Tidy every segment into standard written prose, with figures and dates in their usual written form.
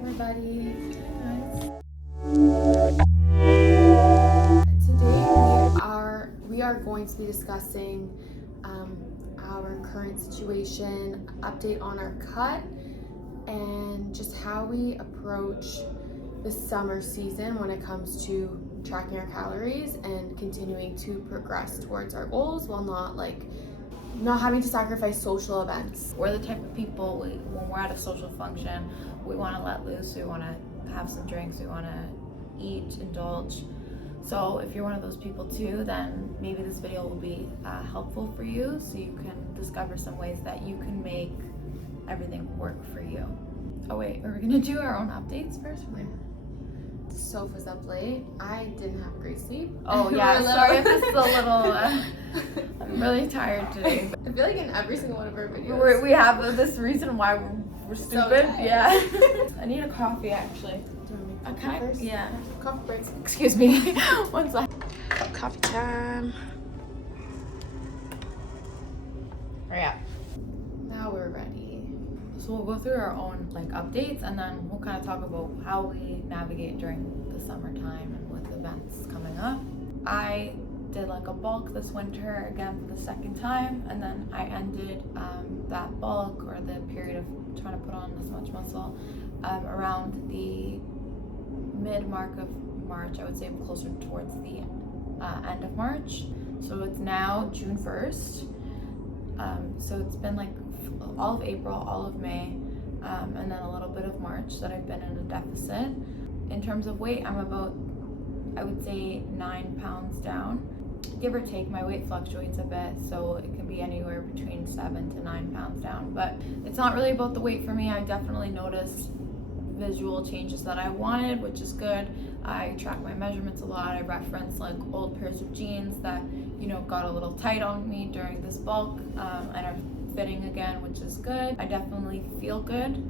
everybody. Today we are going to be discussing our current situation, update on our cut, and just how we approach the summer season when it comes to tracking our calories and continuing to progress towards our goals while not having to sacrifice social events. We're the type of people, when we're at a social function, we want to let loose, we want to have some drinks, we want to eat, indulge. So if you're one of those people too, then maybe this video will be helpful for you, so you can discover some ways that you can make everything work for you. Oh wait, are we gonna do our own updates first? Sofa's up late. I didn't have a great sleep. Oh yeah, sorry if it's a little, I'm really tired today. I feel like in every single one of our videos. We have this reason why we're stupid. So yeah. I need a coffee actually. Do you want to make Okay. first? Yeah. Coffee breaks. Excuse me. One sec. Coffee time. Hurry up. Now we're ready. So we'll go through our own updates, and then we'll kind of talk about how we navigate during the summertime and with events coming up. I did a bulk this winter again for the second time, and then I ended that bulk or the period of trying to put on as much muscle around the mid-mark of March. I would say closer towards the end of March. So it's now June 1st. So it's been all of April, all of May, and then a little bit of March that I've been in a deficit. In terms of weight, I'm about, I would say, 9 pounds down. Give or take, my weight fluctuates a bit, so it can be anywhere between 7 to 9 pounds down. But it's not really about the weight for me. I definitely noticed visual changes that I wanted, which is good. I track my measurements a lot. I reference old pairs of jeans that got a little tight on me during this bulk and are fitting again, which is good. I definitely feel good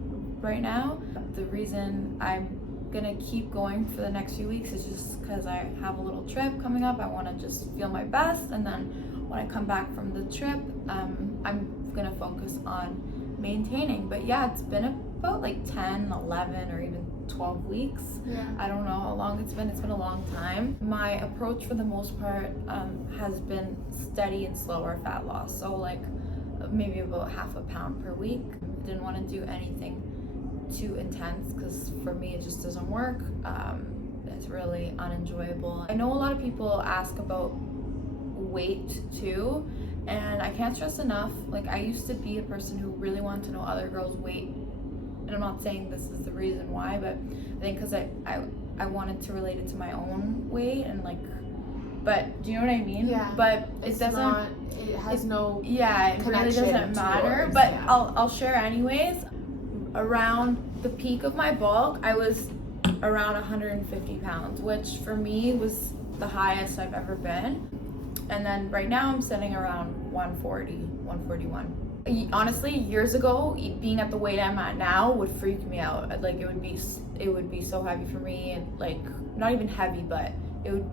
right now. The reason I'm gonna keep going for the next few weeks is just because I have a little trip coming up. I want to just feel my best, and then when I come back from the trip, I'm gonna focus on maintaining. But yeah, it's been about 10, 11, or even 12 weeks. Yeah. I don't know how long it's been a long time. My approach for the most part has been steady and slower fat loss, so maybe about half a pound per week. I didn't want to do anything too intense because for me it just doesn't work. It's really unenjoyable. I know a lot of people ask about weight too, and I can't stress enough, I used to be a person who really wanted to know other girls' weight, and I'm not saying this is the reason why, but I think because I wanted to relate it to my own weight, and but do you know what I mean? Yeah. But it has no yeah, it really doesn't matter. Yours, but yeah. I'll share anyways. Around the peak of my bulk, I was around 150 pounds, which for me was the highest I've ever been. And then right now I'm sitting around 140, 141. Honestly, years ago, being at the weight I'm at now would freak me out. It would be so heavy for me, and not even heavy, but it would,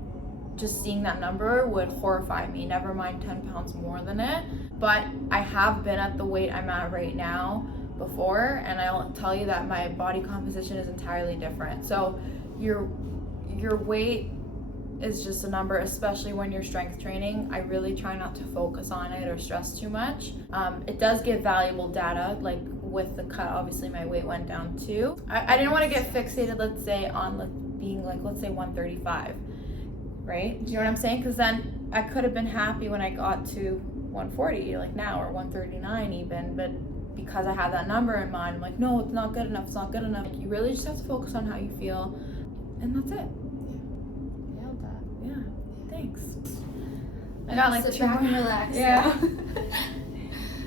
just seeing that number would horrify me, never mind 10 pounds more than it. But I have been at the weight I'm at right now before, and I'll tell you that my body composition is entirely different. So your weight is just a number, especially when you're strength training. I really try not to focus on it or stress too much. It does give valuable data, with the cut, obviously my weight went down too. I didn't want to get fixated, let's say, on being let's say 135, right? Do you know what I'm saying? Because then I could have been happy when I got to 140 now, or 139 even, but because I had that number in mind, I'm like, no, it's not good enough, it's not good enough. You really just have to focus on how you feel, and that's it. Nailed that. Yeah, thanks. I Now got sit 2 back more. and relax. Yeah.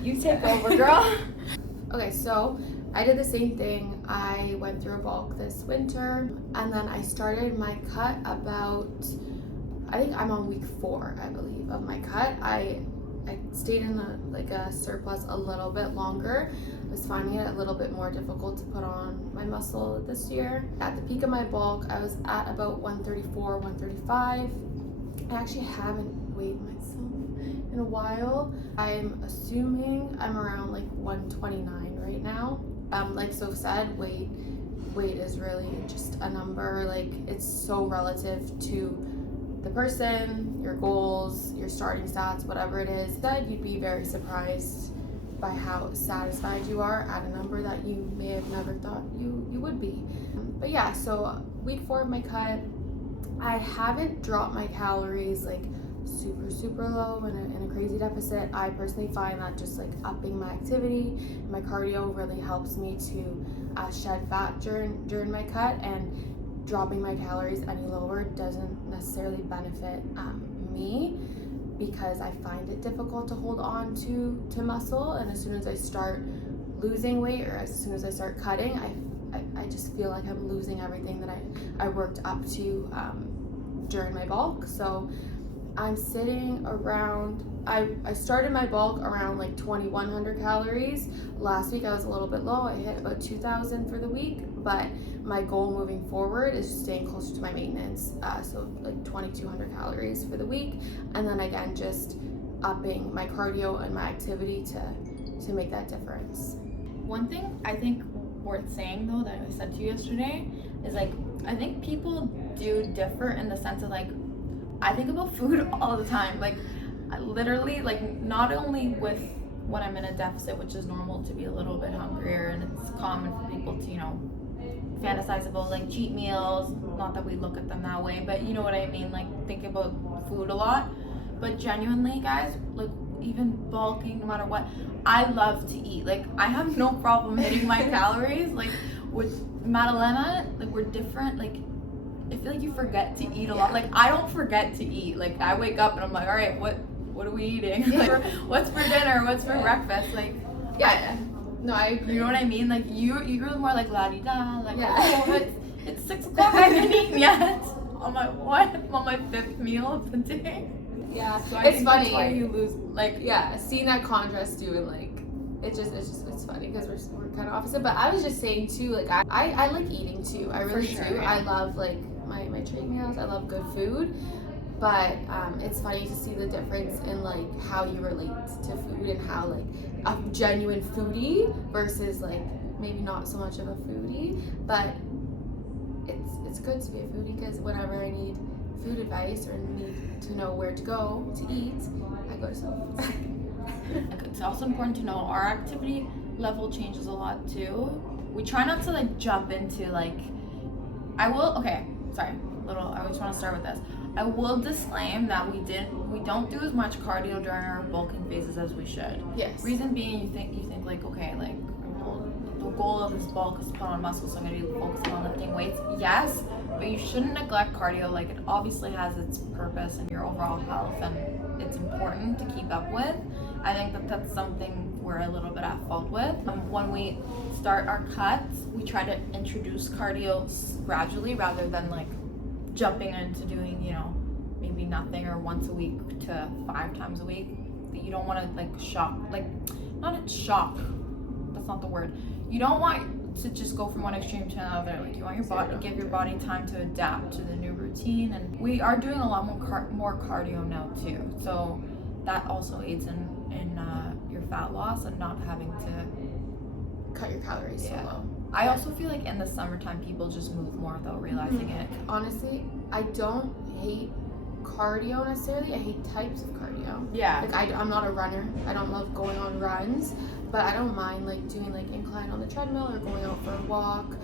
You take over, girl. Okay, so I did the same thing. I went through a bulk this winter, and then I started my cut I think I'm on week 4, I believe, of my cut. I stayed in a surplus a little bit longer. I was finding it a little bit more difficult to put on my muscle this year. At the peak of my bulk, I was at about 134, 135. I actually haven't weighed myself in a while. I'm assuming I'm around 129 right now. Like Soph said, weight weight is really just a number. Like, it's so relative to the person, your goals, your starting stats, whatever it is. That you'd be very surprised by how satisfied you are at a number that you may have never thought you would be. But yeah, so week 4 of my cut, I haven't dropped my calories like super low in a crazy deficit. I personally find that just like upping my activity, my cardio really helps me to shed fat during my cut, and dropping my calories any lower doesn't necessarily benefit me, because I find it difficult to hold on to muscle, and as soon as I start losing weight, or as soon as I start cutting, I just feel like I'm losing everything that I worked up to during my bulk. So I'm sitting around, I started my bulk around like 2,100 calories. Last week I was a little bit low. I hit about 2,000 for the week, but my goal moving forward is staying closer to my maintenance. So like 2,200 calories for the week. And then again, just upping my cardio and my activity to make that difference. One thing I think worth saying though that I said to you yesterday is like, I think people do differ in the sense of like, I think about food all the time. Like, I literally, like, not only with when I'm in a deficit, which is normal to be a little bit hungrier, and it's common for people to, you know, fantasize about like cheat meals. Not that we look at them that way, but you know what I mean. Like, think about food a lot. But genuinely, guys, like, even bulking, no matter what, I love to eat. Like, I have no problem hitting my calories. Like, with Madalena, like, we're different. Like, I feel like you forget to eat a lot. Like, I don't forget to eat. Like, I wake up and I'm like, all right, what are we eating? Like, what's for dinner? What's for breakfast? Like, No, I agree. You know what I mean? Like, you're more like la-di-da. Like, oh, it's 6 o'clock. I haven't eaten yet. I'm like, what? I'm on my 5th meal of the day. Yeah, so it's funny. That's why you lose. Like, seeing that contrast too, and like, it's funny because we're kind of opposite. But I was just saying too, like, I like eating too. I really do. Yeah. I love like my treat meals. I love good food. But it's funny to see the difference in like how you relate to food, and how like a genuine foodie versus like maybe not so much of a foodie. But it's good to be a foodie, because whenever I need food advice or need to know where to go to eat, I go to Soul Food. It's also important to know our activity level changes a lot too. We try not to like jump into like, I just want to start with this. I will disclaim that we don't do as much cardio during our bulking phases as we should. Yes. Reason being, you think like, okay, like, well, the goal of this bulk is to put on muscle, so I'm gonna be focusing on lifting weights. Yes, but you shouldn't neglect cardio. Like, it obviously has its purpose in your overall health, and it's important to keep up with. I think that's something we're a little bit at fault with. When we start our cuts, we try to introduce cardio gradually rather than like jumping into doing, you know, maybe nothing or once a week to 5 times a week. You don't want to like that's not the word. You don't want to just go from one extreme to another. Like, you want your body, give your body time to adapt to the new routine, and we are doing a lot more cardio now too. So that also aids in your fat loss and not having to cut your calories so low. I also feel like in the summertime people just move more without realizing it. Honestly, I don't hate cardio necessarily. I hate types of cardio. Yeah. Like, I'm not a runner. I don't love going on runs, but I don't mind like doing like incline on the treadmill or going out for a walk.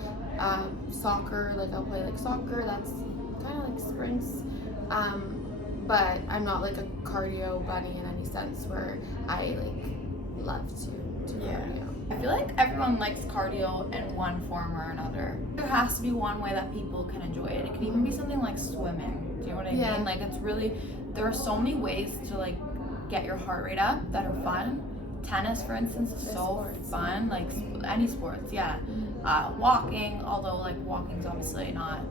Soccer, like I'll play like soccer. That's kind of like sprints. But I'm not like a cardio bunny in any sense where I like love to cardio. I feel like everyone likes cardio in one form or another. There has to be one way that people can enjoy it. It can even be something like swimming. Do you know what I mean? Like, it's really, there are so many ways to like get your heart rate up that are fun. Tennis, for instance, is so fun. Like, any sports, walking, although like walking's obviously not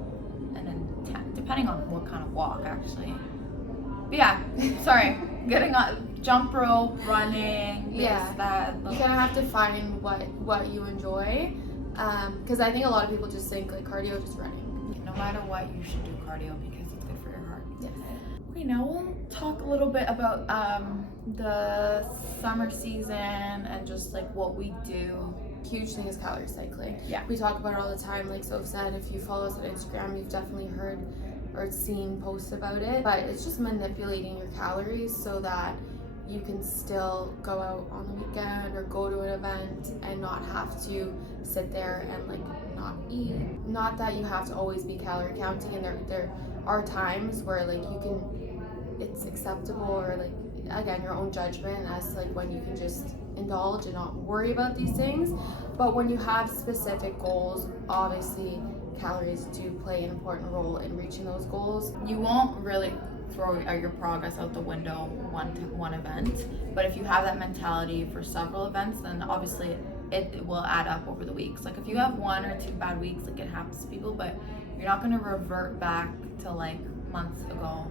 depending on what kind of walk actually. But yeah, sorry, getting on jump rope, running, that. You kind of have to find what you enjoy, because I think a lot of people just think like cardio, just running. No matter what, you should do cardio because it's good for your heart. Yes. Okay, now we'll talk a little bit about the summer season and just like what we do huge thing is calorie cycling. Yeah. We talk about it all the time. Like Soph said, if you follow us on Instagram, you've definitely heard or seen posts about it. But it's just manipulating your calories so that you can still go out on the weekend or go to an event and not have to sit there and like not eat. Not that you have to always be calorie counting, and there are times where like you can, it's acceptable, or like again your own judgment as to like when you can just indulge and not worry about these things. But when you have specific goals, obviously calories do play an important role in reaching those goals. You won't really throw your progress out the window one event, but if you have that mentality for several events, then obviously it will add up over the weeks. Like if you have 1 or 2 bad weeks, like it happens to people, but you're not going to revert back to like months ago.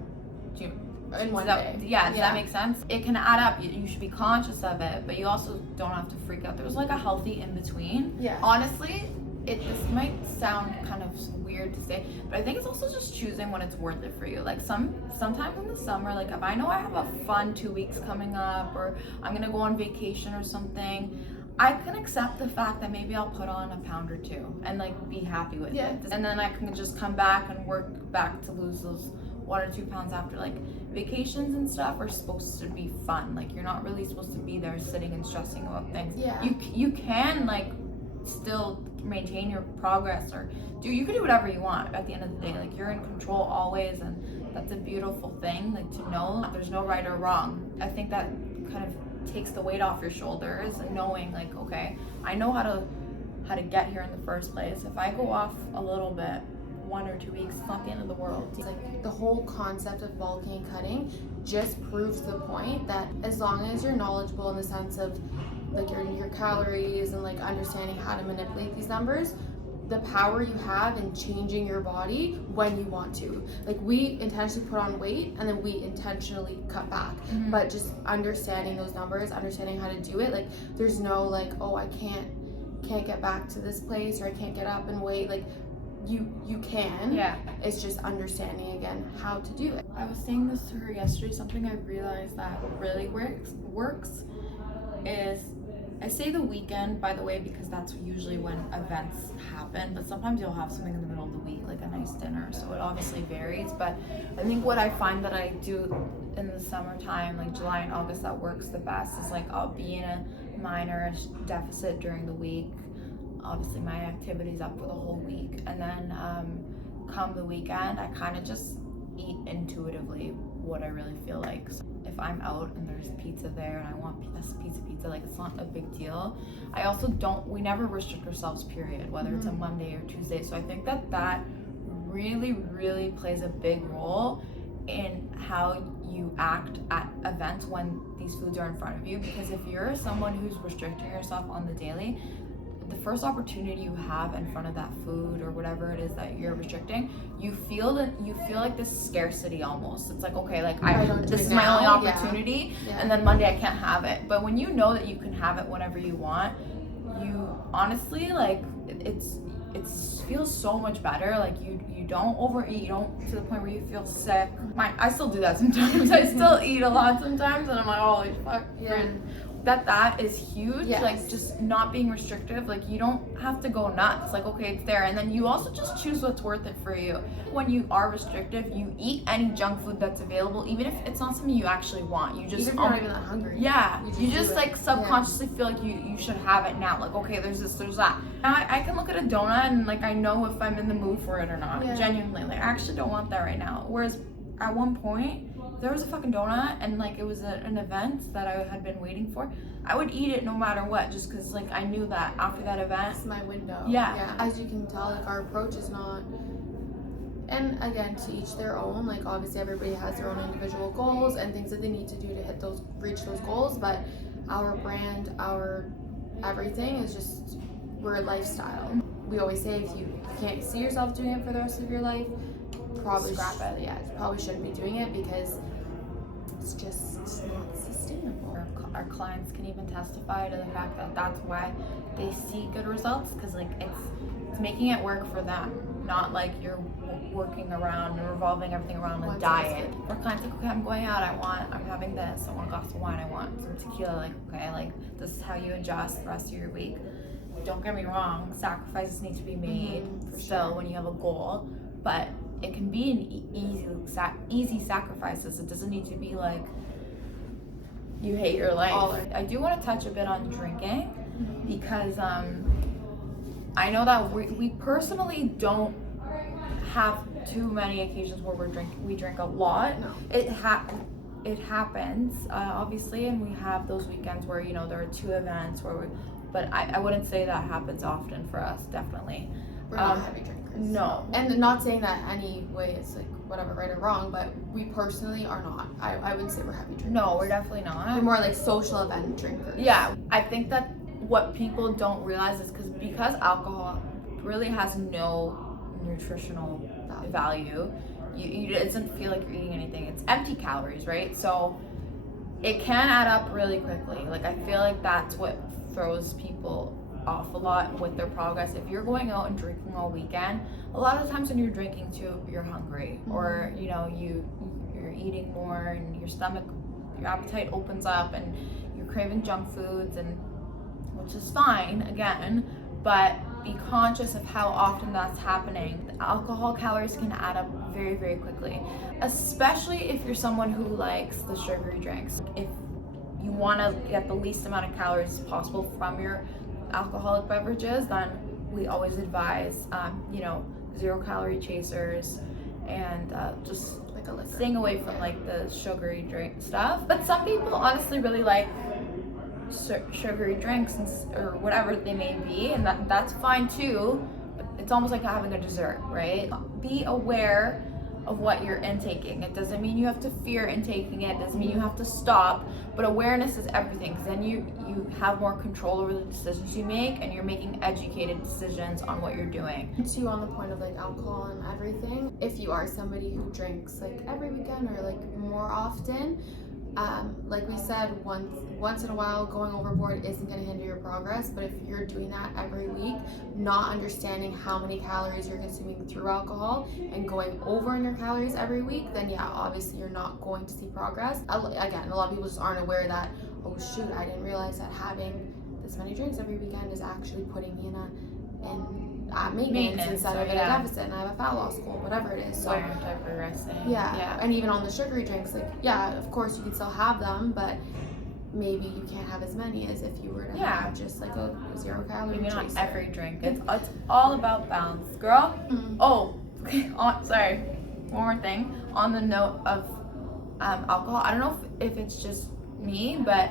In one day. Yeah, does that make sense? It can add up. You should be conscious of it, but you also don't have to freak out. There's like a healthy in between. Yeah. Honestly, this might sound kind of weird to say, but I think it's also just choosing when it's worth it for you. Like sometimes in the summer, like if I know I have a fun 2 weeks coming up, or I'm gonna go on vacation or something, I can accept the fact that maybe I'll put on a pound or 2 and like be happy with it. And then I can just come back and work back to lose those 1 or 2 pounds after. Like vacations and stuff are supposed to be fun. Like you're not really supposed to be there sitting and stressing about things. Yeah. You can like still maintain your progress, or you can do whatever you want at the end of the day. Like you're in control always, and that's a beautiful thing, like to know there's no right or wrong. I think that kind of takes the weight off your shoulders, and knowing like, okay, I know how to get here in the first place. If I go off a little bit 1 or 2 weeks, it's not the end of the world. It's like the whole concept of bulking and cutting just proves the point that as long as you're knowledgeable in the sense of like your calories and like understanding how to manipulate these numbers, the power you have in changing your body when you want to. Like we intentionally put on weight and then we intentionally cut back. Mm-hmm. But just understanding those numbers, understanding how to do it, like there's no like, oh, I can't get back to this place, or I can't get up and weigh. Like you can. Yeah. It's just understanding again how to do it. I was saying this to her yesterday. Something I realized that really works is, I say the weekend, by the way, because that's usually when events happen, but sometimes you'll have something in the middle of the week, like a nice dinner, so it obviously varies. But I think what I find that I do in the summertime, like July and August, that works the best is like I'll be in a minor deficit during the week. Obviously my activity's up for the whole week, and then come the weekend I kind of just eat intuitively what I really feel like. So if I'm out and there's pizza there and I want pizza, like it's not a big deal. I also we never restrict ourselves, period, whether it's a Monday or Tuesday. So I think that really plays a big role in how you act at events when these foods are in front of you. Because if you're someone who's restricting yourself on the daily, the first opportunity you have in front of that food or whatever it is that you're restricting, you feel like this scarcity almost. It's like, okay, like this is my only opportunity, and then Monday I can't have it. But when you know that you can have it whenever you want, you honestly like it feels so much better. Like you don't overeat, you don't to the point where you feel sick. I still do that sometimes. I still eat a lot sometimes, and I'm like, holy fuck. Yeah. That is huge. Yes. Like just not being restrictive. Like you don't have to go nuts. Like, okay, it's there, and then you also just choose what's worth it for you. When you are restrictive, you eat any junk food that's available, even if it's not something you actually want. You just even if you're not even that hungry. Yeah, you just like subconsciously feel like you should have it now. Like, okay, there's this, there's that. Now I can look at a donut and like I know if I'm in the mood for it or not. Yeah. Genuinely, like I actually don't want that right now. Whereas at one point, there was a fucking donut and like it was an event that I had been waiting for, I would eat it no matter what, just because like I knew that after that event, it's my window. Yeah. As you can tell, like our approach is not, and again, to each their own. Like obviously everybody has their own individual reach and things that they need to do to reach those goals, but our brand, our everything is just, we're a lifestyle. We always say if you can't see yourself doing it for the rest of your life, probably scrap it. Yeah, you probably shouldn't be doing it because it's just not sustainable. Our clients can even testify to the fact that that's why they see good results, because like it's making it work for them, not like you're working around and revolving everything around a diet. Our clients like, okay, I'm going out, I'm having this, I want a glass of wine, I want some tequila. Like, okay, like this is how you adjust the rest of your week. don't get me wrong, sacrifices need to be made for still sure. when you have a goal, but it can be an easy sacrifices. It doesn't need to be like you hate your life. I do want to touch a bit on drinking because I know that we personally don't have too many occasions where we drink a lot. No. It happens, obviously, and we have those weekends where, you know, there are 2 events but I wouldn't say that happens often for us, definitely. We're not heavy drinkers. No. And not saying that any way is like whatever, right or wrong, but we personally are not. I wouldn't say we're heavy drinkers. No, we're definitely not. We're more like social event drinkers. Yeah, I think that what people don't realize is because alcohol really has no nutritional value. It doesn't feel like you're eating anything. It's empty calories, right? So it can add up really quickly. Like, I feel like that's what throws people off a lot with their progress. If you're going out and drinking all weekend, a lot of the times when you're drinking too, you're hungry, or you know, you're eating more, and your appetite opens up, and you're craving junk foods, and which is fine again, but be conscious of how often that's happening. The alcohol calories can add up very, very quickly, especially if you're someone who likes the sugary drinks. If you want to get the least amount of calories possible from your alcoholic beverages, then we always advise, 0-calorie chasers, and just Like a liquor. staying away from like the sugary drink stuff. But some people honestly really like sugary drinks or whatever they may be, and that's fine too. But it's almost like having a dessert, right? Be aware of what you're intaking. It doesn't mean you have to fear intaking it. It doesn't mean you have to stop, but awareness is everything, because then you have more control over the decisions you make, and you're making educated decisions on what you're doing. Too, on the point of like alcohol and everything, if you are somebody who drinks like every weekend or like more often, like we said, once in a while going overboard isn't going to hinder your progress. But if you're doing that every week, not understanding how many calories you're consuming through alcohol and going over in your calories every week, then yeah, obviously you're not going to see progress. Again, a lot of people just aren't aware that, oh shoot, I didn't realize that having this many drinks every weekend is actually putting me in maintenance instead of in a deficit, and I have a fat loss goal, whatever it is. So yeah, and even on the sugary drinks, like, yeah, of course you can still have them, but maybe you can't have as many as if you were to have just like a 0-calorie maybe not chaser. every drink. It's all about balance, girl. Oh, okay. Sorry, one more thing on the note of alcohol. I don't know if it's just me, but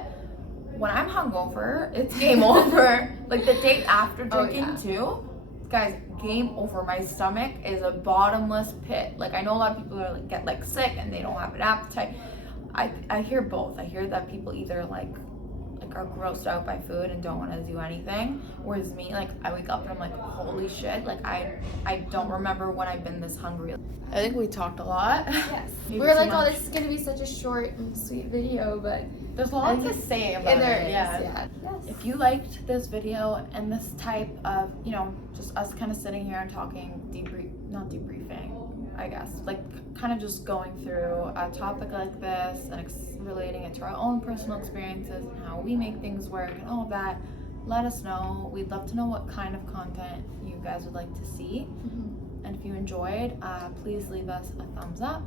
when I'm hungover, it's game over. Like the day after drinking too, guys, game over. My stomach is a bottomless pit. Like, I know a lot of people are get like sick and they don't have an appetite. I hear both. I hear that people either like are grossed out by food and don't want to do anything, whereas me, like, I wake up and I'm like, holy shit, like I don't remember when I've been this hungry. I think we talked a lot. Yes. We were like, oh, this is gonna be such a short and sweet video, but there's a lot to say about it. Yes. If you liked this video and this type of, just us kind of sitting here and talking, not debriefing, I guess, like kind of just going through a topic like this and relating it to our own personal experiences and how we make things work and all of that, let us know. We'd love to know what kind of content you guys would like to see. And if you enjoyed, please leave us a thumbs up.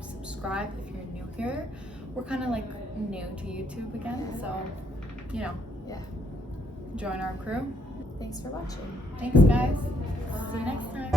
Subscribe if you're new here. We're kind of like new to YouTube again, so, join our crew. Thanks for watching. Thanks, guys. See you next time.